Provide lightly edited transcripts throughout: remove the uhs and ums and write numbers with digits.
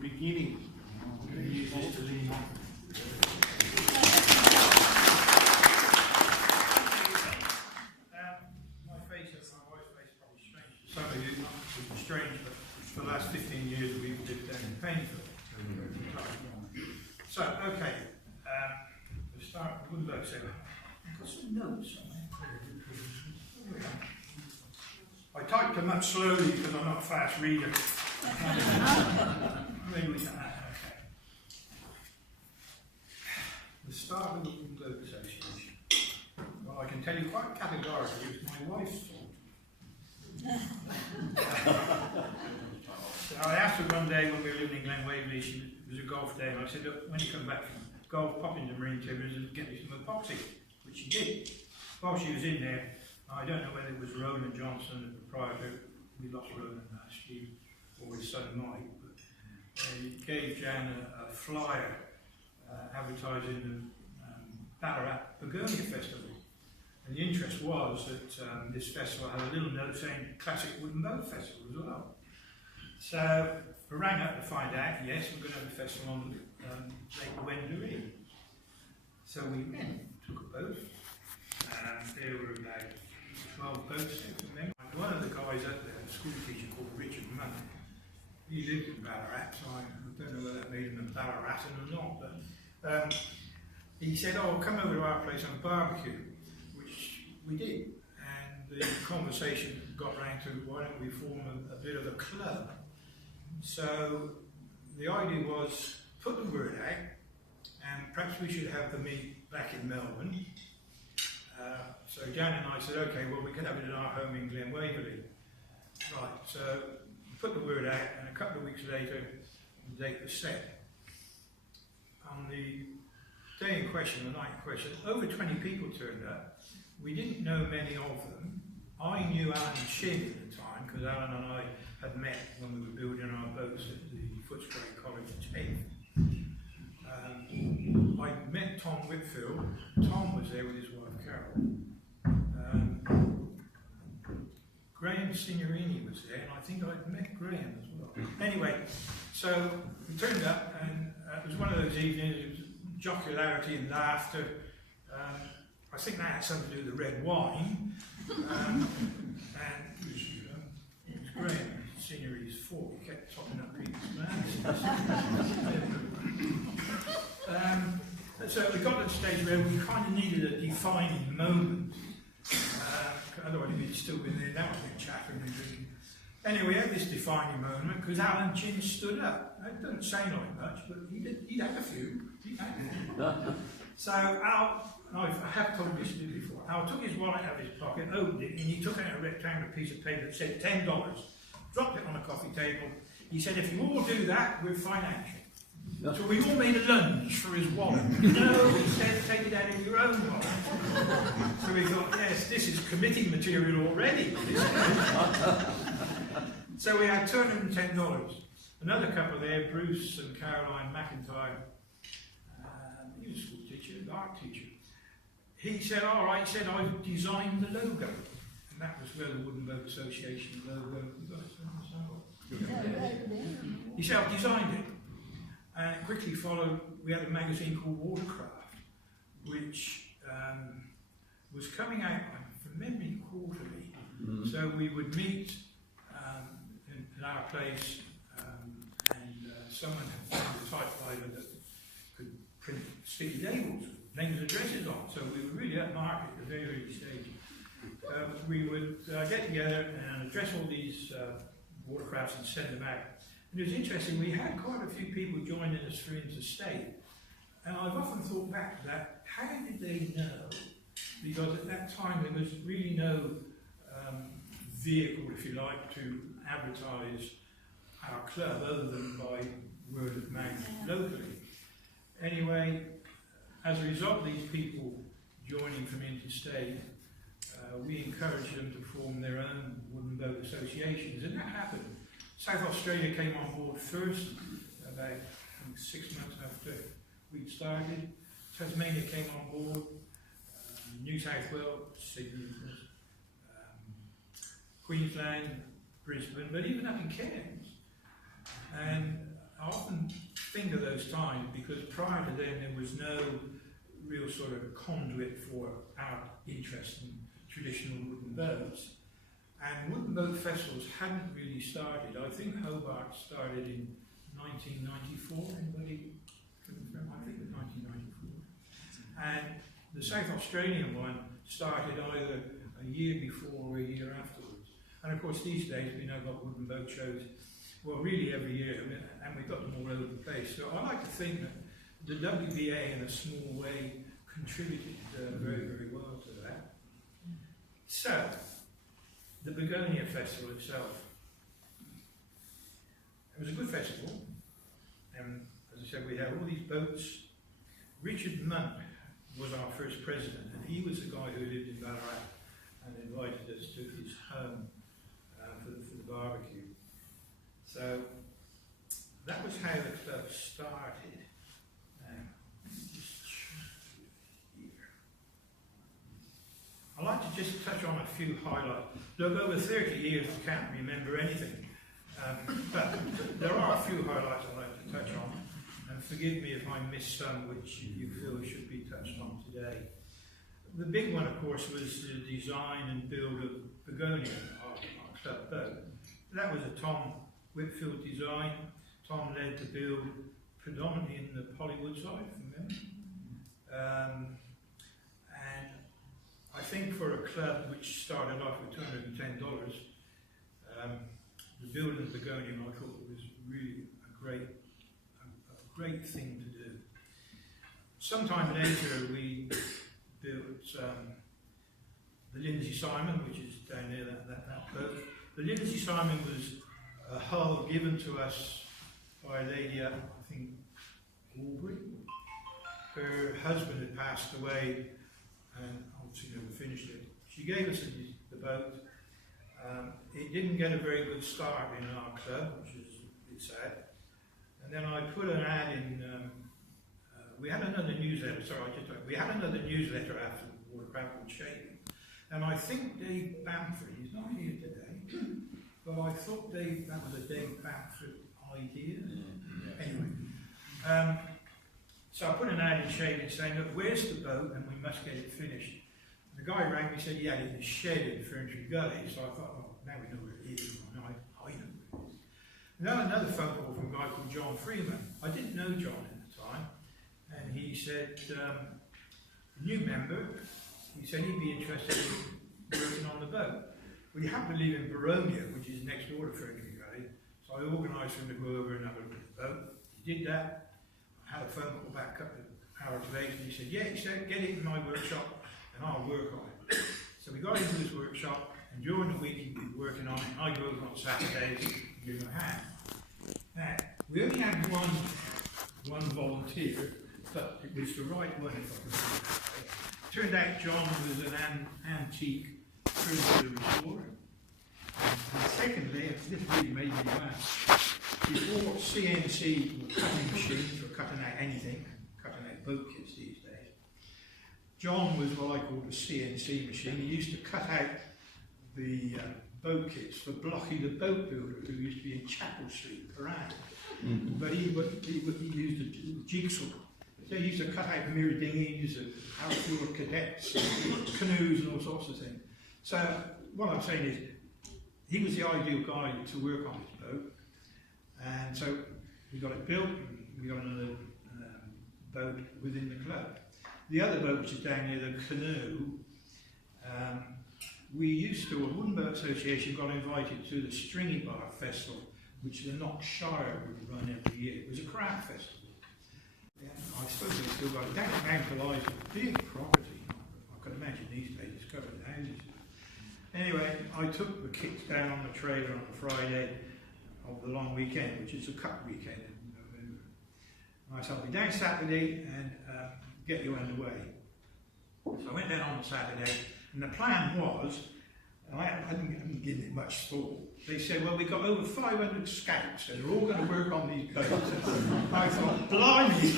beginning. Use this to lean on. My face and my wife's face is probably strange. Some of you, not strange, but for the last 15 years we've lived down in Painful. So, okay, we'll start with Woodlow. So, I've got some notes on there. I typed them up slowly because I'm not a fast reader. Maybe we can okay. The start of the Woodlow Association. Well, I can tell you quite categorically it was my wife's fault. So I asked her one day when we were living in Glen Waverley, it was a golf day, and I said, look, when you come back from golf, pop into Marine Timbers and get me some epoxy, which she did. While she was in there, I don't know whether it was Roland Johnson, the proprietor, we lost Roland last year, or his son Mike, but he gave Jan a flyer advertising the Ballarat Begonia Festival. And the interest was that this festival had a little note saying Classic Wooden Boat Festival as well. So we rang up to find out, yes, we're going to have a festival on Lake Wendouree. So we went, took a boat, and there were about 12 boats there from them. And one of the guys up there, a school teacher called Richard Munn, he lived in Ballarat, so I don't know whether that made him a Ballaratan or not, but he said, oh, come over to our place on a barbecue, which we did. And the conversation got round to why don't we form a bit of a club. So the idea was put the word out, and perhaps we should have the meet back in Melbourne. So Jan and I said, okay, well we can have it in our home in Glen Waverley. Right, so we put the word out, and a couple of weeks later, the date was set. On the day in question, the night in question, over 20 people turned up. We didn't know many of them. I knew Alan and Shin at the time, because Alan and I had met when we were building our boats at the Footscray College at Tate. I met Tom Whitfield. Tom was there with his wife Carol. Graham Signorini was there, and I think I'd met Graham as well. Anyway, so we turned up, and it was one of those evenings, it was jocularity and laughter. I think that had something to do with the red wine. And it was Graham Signorini's fault, he kept topping up people's glasses. So we got to the stage where we kind of needed a defining moment. Otherwise we'd still been there now, we'd been chattering and drinking. Anyway, we had this defining moment because Alan Chin stood up. It doesn't sound like much, but he'd had a few. So Al, I have told this to you before, Al took his wallet out of his pocket, opened it, and he took out a rectangular piece of paper that said $10, dropped it on a coffee table. He said, if you all do that, we're financial. So we all made a lunge for his wallet. No, he said, take it out of your own wallet. So we thought, yes, this is committee material already. So we had $210. Another couple there, Bruce and Caroline McIntyre. He was a school teacher, an art teacher. He said, all right, he said, I've designed the logo. And that was where the Wooden Boat Association logo got. He said, I've designed it. And it quickly followed, we had a magazine called Watercraft, which was coming out, from memory, quarterly. So we would meet in our place, and someone had found a typewriter that could print sticky labels, names and addresses on. So we were really at market at the very early stage. We would get together and address all these watercrafts and send them out. And it was interesting, we had quite a few people joining us for interstate. And I've often thought back to that, how did they know? Because at that time there was really no vehicle, if you like, to advertise our club other than by word of mouth locally. Anyway, as a result of these people joining from interstate, we encouraged them to form their own wooden boat associations, and that happened. South Australia came on board first, about 6 months after we'd started. Tasmania came on board, New South Wales, Sydney, Queensland, Brisbane, but even up in Cairns. And I often think of those times because prior to then there was no real sort of conduit for our interest in traditional wooden boats. And wooden boat festivals hadn't really started. I think Hobart started in 1994. Anybody confirm? I think it was 1994. And the South Australian one started either a year before or a year afterwards. And of course these days we now got wooden boat shows, well really every year, and we've got them all over the place. So I like to think that the WBA in a small way contributed very, very well to that. So, the Begonia Festival itself. It was a good festival, and as I said, we had all these boats. Richard Monk was our first president, and he was the guy who lived in Ballarat and invited us to his home for the barbecue. So, that was how the club started. I'd like to just touch on a few highlights. Look, over 30 years I can't remember anything, but there are a few highlights I'd like to touch on, and forgive me if I miss some which you feel should be touched on today. The big one, of course, was the design and build of Begonia, our club boat. That was a Tom Whitfield design. Tom led the build predominantly in the Hollywood side, from memory. And I think for a club which started off with $210, the building of Begonia, I thought was really a great thing to do. Sometime later we built the Lindsay Simon, which is down there, that boat. The Lindsay Simon was a hull given to us by a lady at, I think, Albury. Her husband had passed away and obviously never finished it. She gave us the boat. It didn't get a very good start in our club, which is a bit sad. And then I put an ad in, we had another newsletter, we had another newsletter after the watercraft called Shaving. And I think Dave Bamford, he's not here today, but I thought that was a Dave Bamford idea. Anyway, so I put an ad in Shaving saying, look, where's the boat and we must get it finished. And the guy rang me and said he had it in a shed in Ferntree Gully, so I thought, well, now we know where it is. I know where it is. Now another phone call from a guy called John Freeman. I didn't know John at the time, and he said, new member, he said he'd be interested in working on the boat. Well, he happened to live in Baronia, which is next door to Ferntree Gully, so I organised for him to go over and have a look at the boat. He did that. I had a phone call back a couple of hours later, and he said, yeah, he said, get it in my workshop and I'll work on it. So we got into his workshop, and during the week he'd be working on it. I go over on Saturdays and give him a hand. Now, we only had one volunteer, but it was the right one, if I can say it. Turned out John was an antique cruiser restorer. And secondly, this really made me laugh, before CNC cutting machines for cutting out anything, cutting out boat kits these days, John was what I called a CNC machine. He used to cut out the boat kits for Blocky the boat builder, who used to be in Chapel Street, Paran. But he used a jigsaw. So he used to cut out mirror dinghies and outboard cadets, and canoes and all sorts of things. So what I'm saying is, he was the ideal guy to work on this boat. And so we got it built, and we got another boat within the club. The other boat, which is down near the canoe, we used to, a Wooden Boat Association got invited to the Stringy Bar Festival, which the Knox Shire would run every year. It was a craft festival. Yeah, I suppose they still got it. Down at Mount Eliza, a big property. I could imagine these days it's covered in houses. Anyway, I took the kits down on the trailer on the Friday of the long weekend, which is a cup weekend in November. I said, I'll be down Saturday and get you underway. So I went down on Saturday, and the plan was, and I hadn't given it much thought. They said, well, we've got over 500 scouts, and they're all going to work on these boats. I thought, blimey,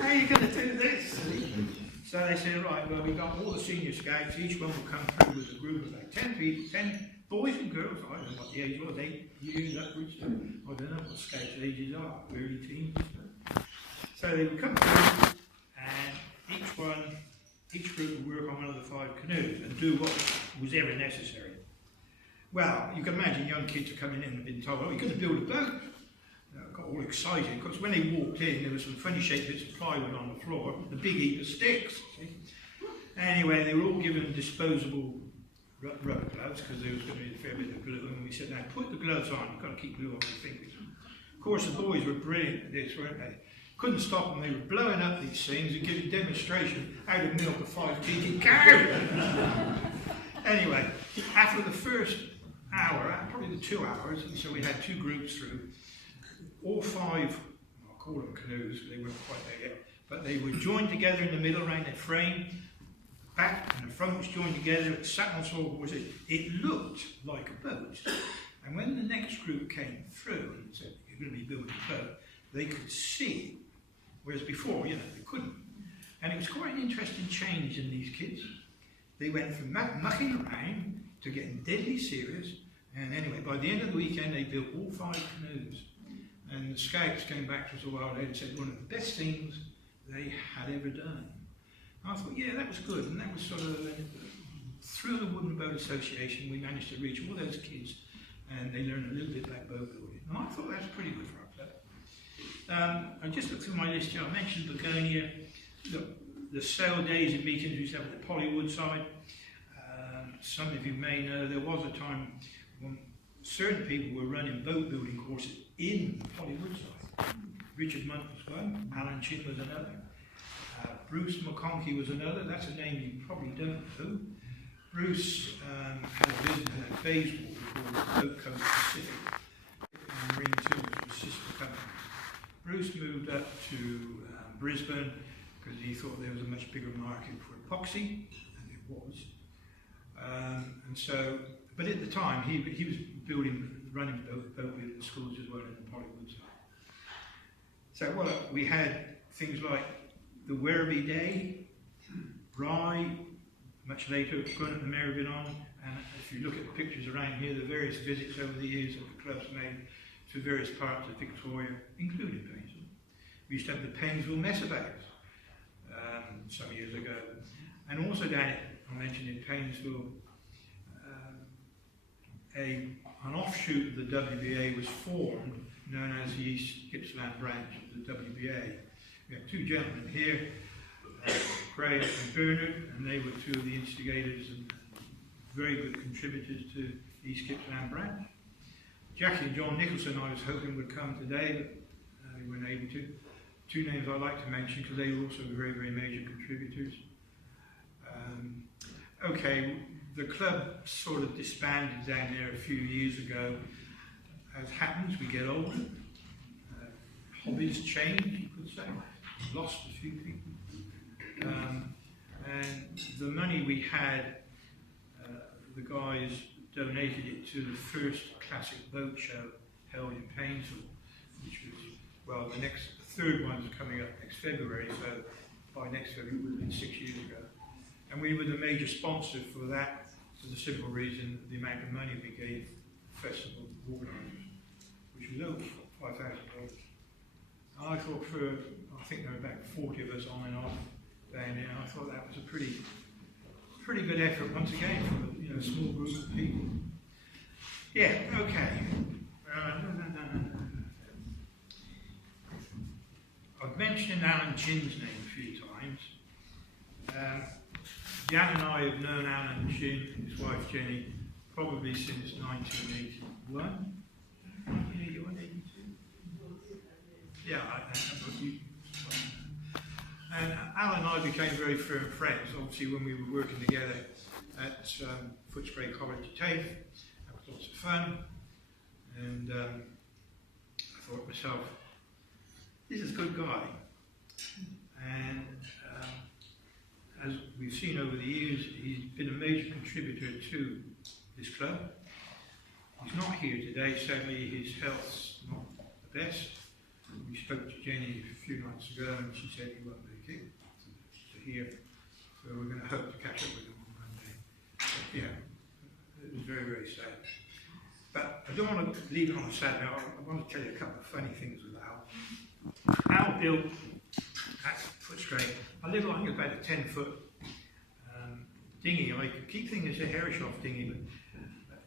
how are you going to do this? So they said, right, well, we've got all the senior scouts, each one will come through with a group of about 10 boys and girls, I don't know what the age was, 8 years upwards, I don't know what Scouts ages are, early teens. So they would come through, and each group would work on one of the 5 canoes and do what was ever necessary. Well, you can imagine young kids are coming in and been told, oh, you're going to build a boat. Got all excited, because when they walked in, there was some funny shaped bits of plywood on the floor, the big heap of sticks. See? Anyway, they were all given disposable rubber gloves, because there was going to be a fair bit of glue, and we said, now put the gloves on, you've got to keep glue on your fingers. Of course, the boys were brilliant at this, weren't they? Couldn't stop them, they were blowing up these things and giving demonstration how to milk a 5-teated cow. Anyway, after the first hour, probably the 2 hours, and so we had 2 groups through, all 5, I'll call them canoes, they weren't quite there yet, but they were joined together in the middle around their frame, the back and the front was joined together, it sat on sort of horses. It looked like a boat. And when the next group came through and said, you're going to be building a boat, they could see, whereas before, you know, they couldn't. And it was quite an interesting change in these kids. They went from mucking around to getting deadly serious, and anyway, by the end of the weekend, they built all 5 canoes. And the Scouts came back to us a while later and said one of the best things they had ever done. And I thought, yeah, that was good. And that was sort of, through the Wooden Boat Association, we managed to reach all those kids and they learned a little bit about boat building. And I thought that was pretty good for our club. I just looked through my list here. I mentioned Begonia. Look, the sale days and meetings we used to have at the Pollywood side. Some of you may know there was a time when certain people were running boat building courses in Pollywood side. Richard Munt was one, Alan Chin was another, Bruce McConkie was another. That's a name you probably don't know. Bruce had a business at Bayswater called Boat Coast Pacific, and Marine Tools was sister company. Bruce moved up to Brisbane because he thought there was a much bigger market for epoxy, and it was. And so, but at the time he was running boat building schools as well in the Pollywood side. So well, we had things like the Werribee Day, Rye, much later, Gunn and Mary been on, and if you look at the pictures around here, the various visits over the years that the club's made to various parts of Victoria, including Painesville. We used to have the Painesville Messabout some years ago, and also down at, I mentioned in Painesville, an offshoot of the WBA was formed, known as the East Gippsland branch of the WBA. We have 2 gentlemen here, Graham and Bernard, and they were 2 of the instigators and very good contributors to the East Gippsland branch. Jackie and John Nicholson, I was hoping would come today, but they weren't able to. 2 names I'd like to mention because they were also very, very major contributors. Okay, the club sort of disbanded down there a few years ago. As happens, we get older. Hobbies change, you could say. Lost a few people. And the money we had, the guys donated it to the first classic boat show held in Painesville, which was, well, the 3rd one's coming up next February, so by next February it would have been 6 years ago. And we were the major sponsor for that, for the simple reason the amount of money we gave the festival organisers, which was over $5,000. I thought I think there were about 40 of us on and off down there. I thought that was a pretty good effort once again for a small group of people. Yeah, okay. I've mentioned Alan Chin's name a few times. Jan and I have known Alan Chin and his wife Jenny probably since 1981. 1981, 82? Yeah, and Alan and I became very firm friends, obviously, when we were working together at Footscray College at TAFE. That was lots of fun. And I thought to myself, this is a good guy. And as we've seen over the years, he's been a major contributor to this club. He's not here today, certainly his health's not the best. We spoke to Jenny a few nights ago and she said he won't make it to here. So we're going to hope to catch up with him on Monday. But yeah, it was very very, very sad. But I don't want to leave it on a sad note. I want to tell you a couple of funny things with Al. Al built that Footscray. I live on about a 10-foot dinghy. I could keep thinking it's a Herreshoff dinghy, but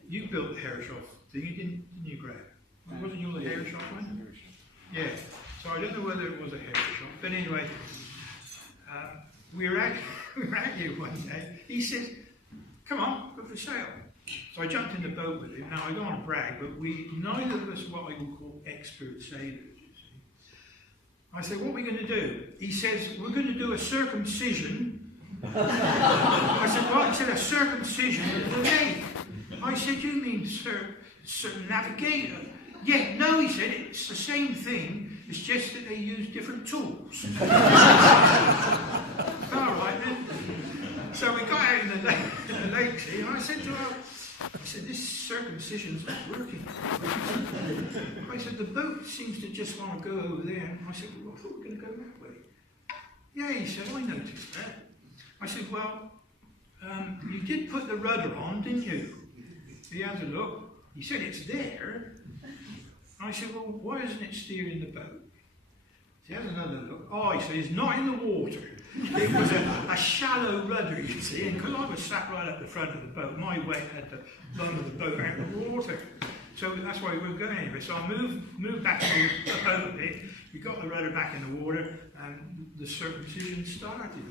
you built the Herreshoff dinghy, didn't you, Greg? Wasn't yours a Herreshoff one? Yeah. So I don't know whether it was a Herreshoff, but anyway, we were out here one day. He said, "Come on, go for sale." So I jumped in the boat with him. Now I don't want to brag, but neither of us are what I would call expert sailors. You see. I said, "What are we going to do?" He says, "We're going to do a circumcision." I said, "What?" He said, "A circumcision of the leg." I said, "You mean navigator?" "Yeah, no," he said, "it's the same thing, it's just that they use different tools." All right then. So we got out in the lake, see, and I said to her, "This circumcision's not working." I said, "The boat seems to just want to go over there." And I said, "Well, I thought we were going to go that way." "Yeah," he said, "I noticed that." I said, "Well, you did put the rudder on, didn't you?" He had a look. He said, "It's there." I said, "Well, why isn't it steering the boat?" He had another look. "Oh," he said, "it's not in the water." It was a shallow rudder, you see, and because I was sat right at the front of the boat, my weight had the bum of the boat out of the water. So that's why we weren't going anywhere. So I moved back to the boat a bit, we got the rudder back in the water, and the circumcision started.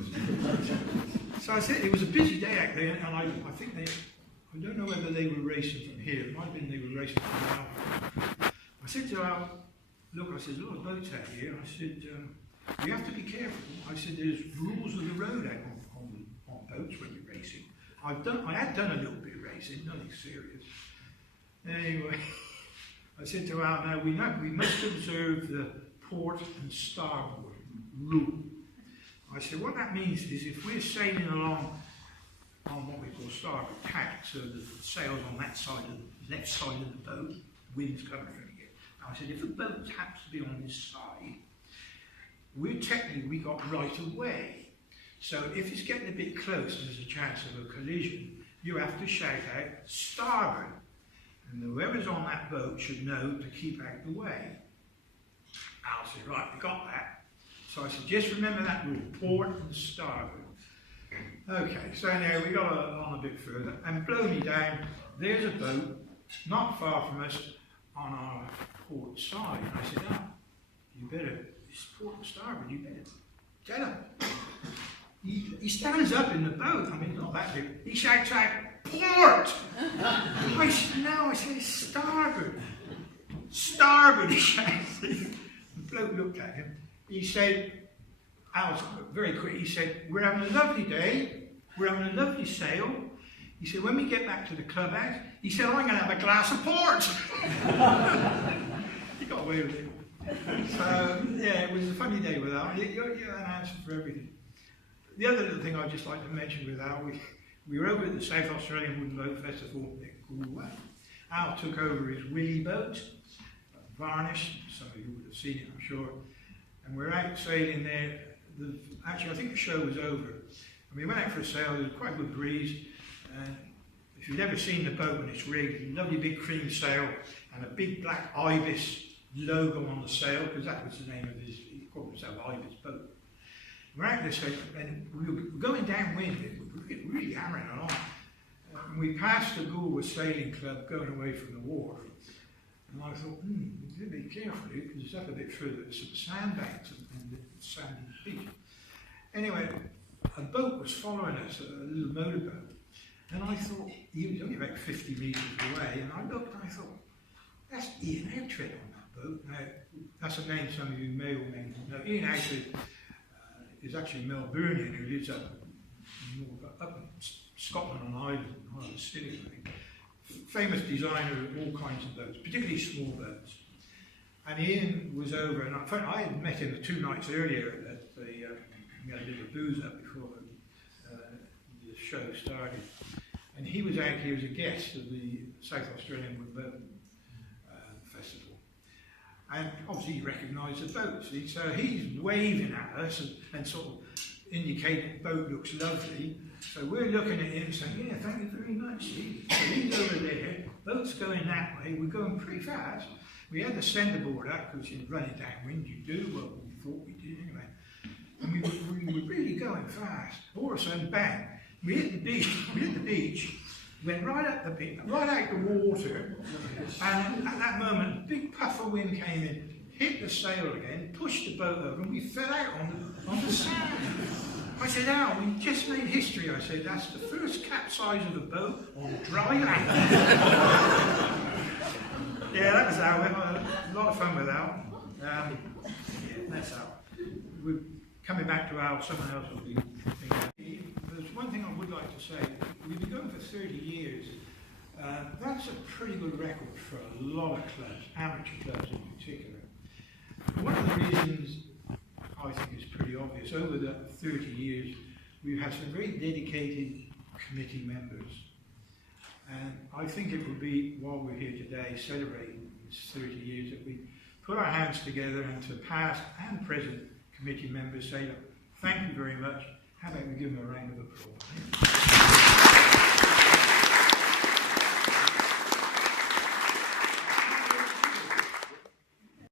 So I said, it was a busy day out there, and I think I don't know whether they were racing from here. It might have been they were racing from Al. I said to Al, "Look," I said, "there's a lot of boats out here." I said, "You have to be careful." I said, "There's rules of the road out on boats when you're racing." I had done a little bit of racing, nothing serious. Anyway, I said to Al, "Now we must observe the port and starboard rule." I said, "What that means is if we're sailing along on what we call starboard tack, so the sails on that side, the left side of the boat, wind's coming from here." I said, "If the boat happens to be on this side, we got right of way. So if it's getting a bit close, there's a chance of a collision, you have to shout out starboard. And whoever's on that boat should know to keep out the way." Al said, "Right, we got that." So I said, "Just remember that rule, port and starboard." Okay, so now we got on a bit further, and blow me down, there's a boat not far from us on our port side. And I said, "Oh, you better, it's port and starboard, you better tell him." He stands up in the boat, I mean, it's not that big, he shouts out, "Port!" I said, "No," I said, "It's starboard." "Starboard," he shouts. The bloke looked at him, he said, I was very quick, he said, "We're having a lovely day, we're having a lovely sail." He said, "When we get back to the clubhouse," he said, "I'm going to have a glass of port." He got away with it. So, yeah, it was a funny day with Al. You had an answer for everything. The other little thing I'd just like to mention with Al, we were over at the South Australian Wooden Boat Festival in Galway. Al took over his Willie boat, varnished, some of you would have seen it, I'm sure. And we're out sailing there. Actually, I think the show was over. And we went out for a sail, there was quite a good breeze. And if you've ever seen the boat when it's rigged, a lovely big cream sail and a big black ibis logo on the sail, because that was the name of he called himself Ibis Boat. We're out this sail, and we were going downwind, we were really hammering along. And we passed the Galway Sailing Club going away from the wharf. And I thought, we've got to be careful here, because it's up a bit further, there's some sandbanks and sandy beach. Anyway, a boat was following us, a little motorboat. And I thought, he was only about 50 metres away, and I looked and I thought, that's Ian Outred on that boat. Now, that's a name some of you may or may not know. Ian Outred is actually a Melburnian who lives up in Scotland on Ireland, Ireland City, I think. Famous designer of all kinds of boats, particularly small boats. And Ian was over, and I had met him 2 nights earlier at the, we had a bit of booze up before the show started. And he was out here as a guest of the South Australian Wooden Boat Festival. And obviously he recognised the boat, see? So he's waving at us and sort of indicating the boat looks lovely. So we're looking at him saying, "Yeah, thank you very much." So he's over there boats going that way, we're going pretty fast. We had the centre board up, because you run it downwind, you do, well, we thought we did anyway. And we were really going fast. All of a sudden, bang, we hit the beach, went right up the beach, right out the water, and at that moment, a big puff of wind came in, hit the sail again, pushed the boat over, and we fell out on the sand. I said, Al, we just made history. I said, that's the first capsize of a boat on dry land. Yeah, that was Al. We had a lot of fun with Al. Yeah, that's Al. We're coming back to Al, someone else will be. There's one thing I would like to say. We've been going for 30 years. That's a pretty good record for a lot of clubs, amateur clubs in particular. One of the reasons I think is pretty obvious, over the 30 years, we've had some very dedicated committee members. And I think it would be, while we're here today celebrating these 30 years, that we put our hands together and to past and present committee members say, look, thank you very much. How about we give them a round of applause?